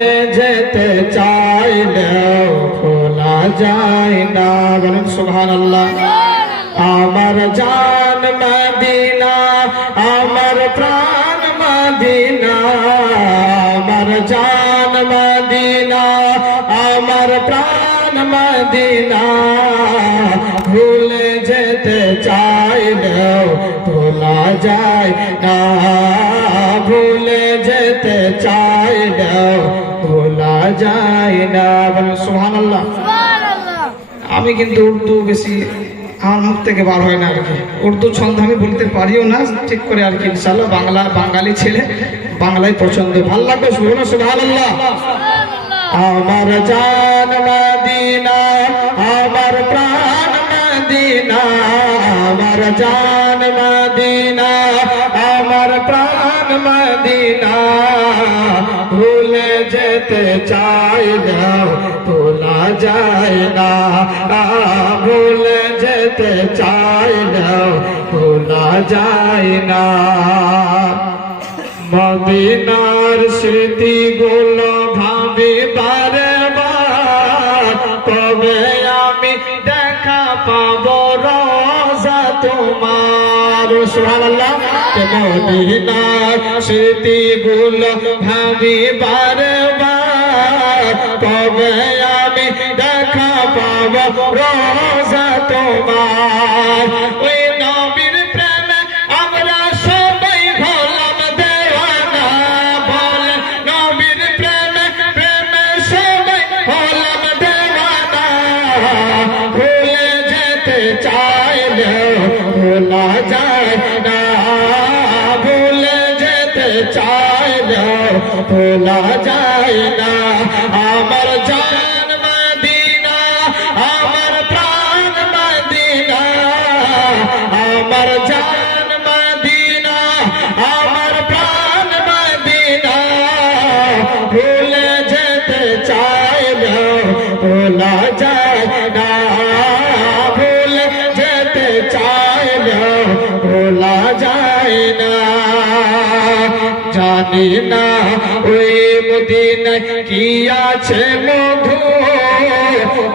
যেতে চাইলেও ভোলা যায় না। বলেন সুবহানাল্লাহ। আমার জান মদিনা, আমার প্রাণ মদিনা, আমার জান মদিনা, আমার প্রাণ মদিনা, ভুলে যেতে চাইলেও ভোলা যায় না, ভুলে যেতে চাইলেও ভোলা যায় না। বলেন সুবহানাল্লাহ। আমি কিন্তু উর্দু বেশি আমার মুখ থেকে বার হয় না আর কি, উর্দু ছন্দ আমি বলতে পারিও না ঠিক করে আর কি। ইনশাআল্লাহ বাংলা, বাঙালি ছেলে, বাংলায় পছন্দ, ভালো লাগবে। সুবহানাল্লাহ। আমার জান মদিনা, আমার প্রাণ মদিনা, আমার জান মদিনা, আমার প্রাণ মদিনা, ভুলে যেতে চাইলেও ভোলা যায় না, ভুলে যেতে চাইলেও ভোলা যায় না। মদিনার স্মৃতিগুলো ভাবি বারে বার, তবে আমি দেখা পাবো রোজা তোমার। সুবহানাল্লাহ। মদিনার স্মৃতিগুলো ভাবি বারে বার, তবে আমি দেখা পাবো রোজা তোমার। ওই নবীর প্রেমে আমরা সবাই হলাম দেওয়ানা, বল নবীর প্রেমে প্রেমে সবাই হলাম দেওয়ানা, ভুলে যেতে চাইলেও ভোলা যায় না, ভুলে যেতে চাইলেও ভোলা যায় না। আমার জান মদিনা, আমার প্রাণ মদিনা, আমার জান মদিনা, আমার প্রাণ মদিনা, ভুলে যেতে চাইলেও ভোলা যায় না, ভুলে যেতে চাইলেও ভোলা যায় না। জানি না ওই মদিনায় কি আছে মধু,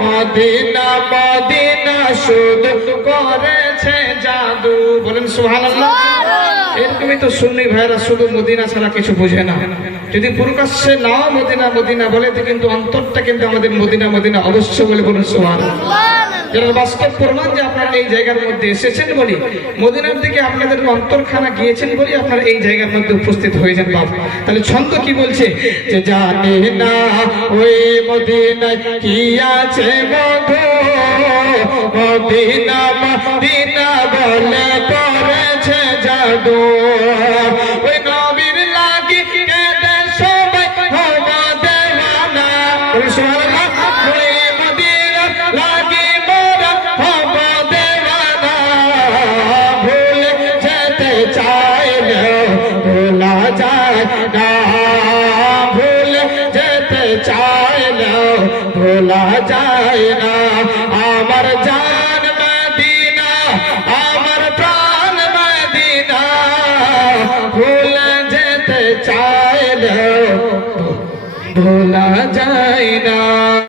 মদিনা মদিনা শুধু করেছে জাদু। বলেন সুবহানাল্লাহ। এরকমই তো সুন্নি ভাইরা শুধু মদিনা ছাড়া কিছু বোঝে না। যদি প্রকাশ্যে নাও মদিনা মদিনা বলে, তো কিন্তু অন্তরটা কিন্তু আমাদের মদিনা মদিনা অবশ্য বলে। বলুন সুবহানাল্লাহ। যারা বাস্তব প্রমাণ যে আপনারা এই জায়গার মধ্যে এসেছেন বলি, মদিনার দিকে আপনাদের অন্তরখানা গিয়েছেন বলি আপনারা এই জায়গার মধ্যে উপস্থিত হয়েছেন বাবা। তাহলে ছন্দ কি বলছে যে জানি না ওই মদিনায় কি আছে মধু, মদিনা মদিনা বলে করেছে জাদু।